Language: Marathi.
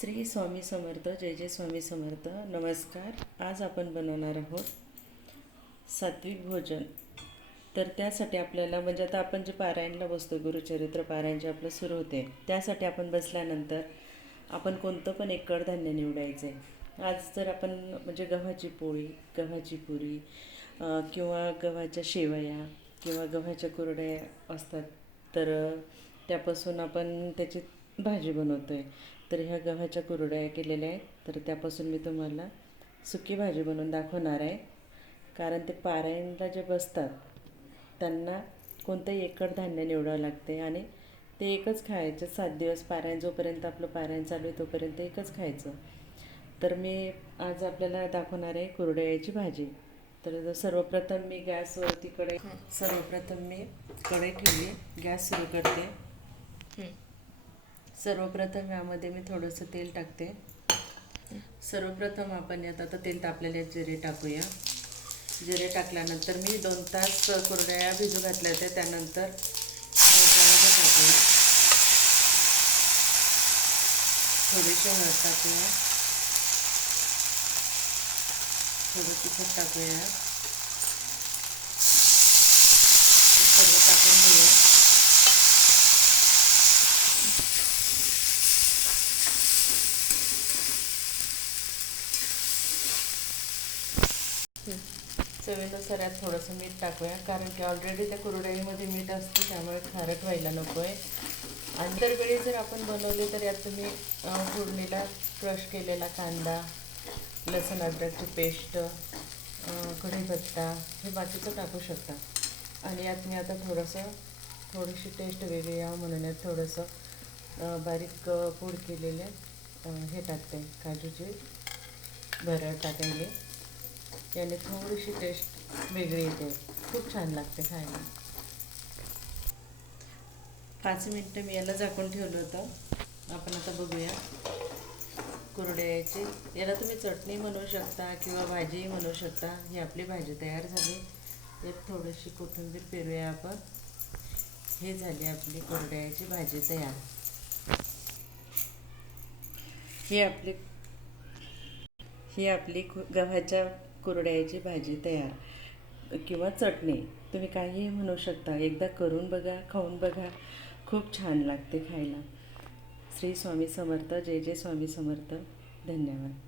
श्री स्वामी समर्थ जय जय स्वामी समर्थ. नमस्कार. आज आपण बनवणार आहोत सात्विक भोजन. तर त्यासाठी आपल्याला म्हणजे आता आपण जे पारायणला बसतो गुरुचरित्र पारायण जे आपलं सुरू होते त्यासाठी आपण बसल्यानंतर आपण कोणतं पण एक कडधान्य निवडायचं आहे आज जर आपण म्हणजे गव्हाची पोळी गव्हाची पुरी किंवा गव्हाच्या शेवया किंवा गव्हाच्या कुरड्या असतात तर त्यापासून आपण त्याची भाजी बनवतो आहे तर ह्या गव्हाच्या कुरड्या केलेल्या आहेत. तर त्यापासून मी तुम्हाला सुकी भाजी बनवून दाखवणार आहे. कारण ते पारायणला जे बसतात त्यांना कोणतंही एकड धान्य निवडावं लागते आणि ते एकच खायचं. सात दिवस पारायण जोपर्यंत आपलं पारायण चालू आहे तोपर्यंत एकच खायचं. तर मी आज आपल्याला दाखवणार आहे कुरडयाची भाजी. तर सर्वप्रथम मी गॅसवरती कडे सर्वप्रथम मी कढई ठेवली. गॅस सुरू करते. सर्वप्रथम यामध्ये मी थोडंसं तेल टाकते. सर्वप्रथम आपण यात आता तेल तापलेले जिरे टाकूया. जिरे टाकल्यानंतर मी दोन तास कुरड्या भिजू घातल्या होत्या त्यानंतर त्यामध्ये टाकूया. थोडीशी हळद टाकूया. थोडं तिखट टाकूया. चवीनुसार यात थोडंसं मीठ टाकूया. कारण की ऑलरेडी त्या कुरडईमध्ये मीठ असतं त्यामुळे खारट व्हायला नको आहे आणि इतर वेळी जर आपण बनवले तर यात तुम्ही अं, फोडणीला क्रश केलेला कांदा लसूण अद्रकची पेस्ट कढीपत्ता हे बाकीचं टाकू शकता. आणि यात मी आता थोडंसं थोडीशी टेस्ट वेगळी यावं म्हणून यात थोडंसं बारीक पूड केलेले हे टाकते. काजूची भरड टाकायले याने थोडीशी टेस्ट वेगळी येते. खूप छान लागते खायला. पाच मिनटं मी याला झाकून ठेवलं होतं. आपण आता बघूया. कुरड्याची याला तुम्ही चटणी म्हणू शकता किंवा भाजीही म्हणू शकता. ही आपली भाजी तयार झाली. यात थोडीशी कोथिंबीर पेरूया आपण. हे झाली आपली कुरड्याची भाजी तयार. ही आपली ही आपली गव्हाच्या कुरड्याची भाजी तयार किंवा चटणी. तुम्ही काहीही म्हणू शकता. एकदा करून बघा खाऊन बघा. खूप छान लागते खायला. श्री स्वामी समर्थ. जय जय स्वामी समर्थ. धन्यवाद.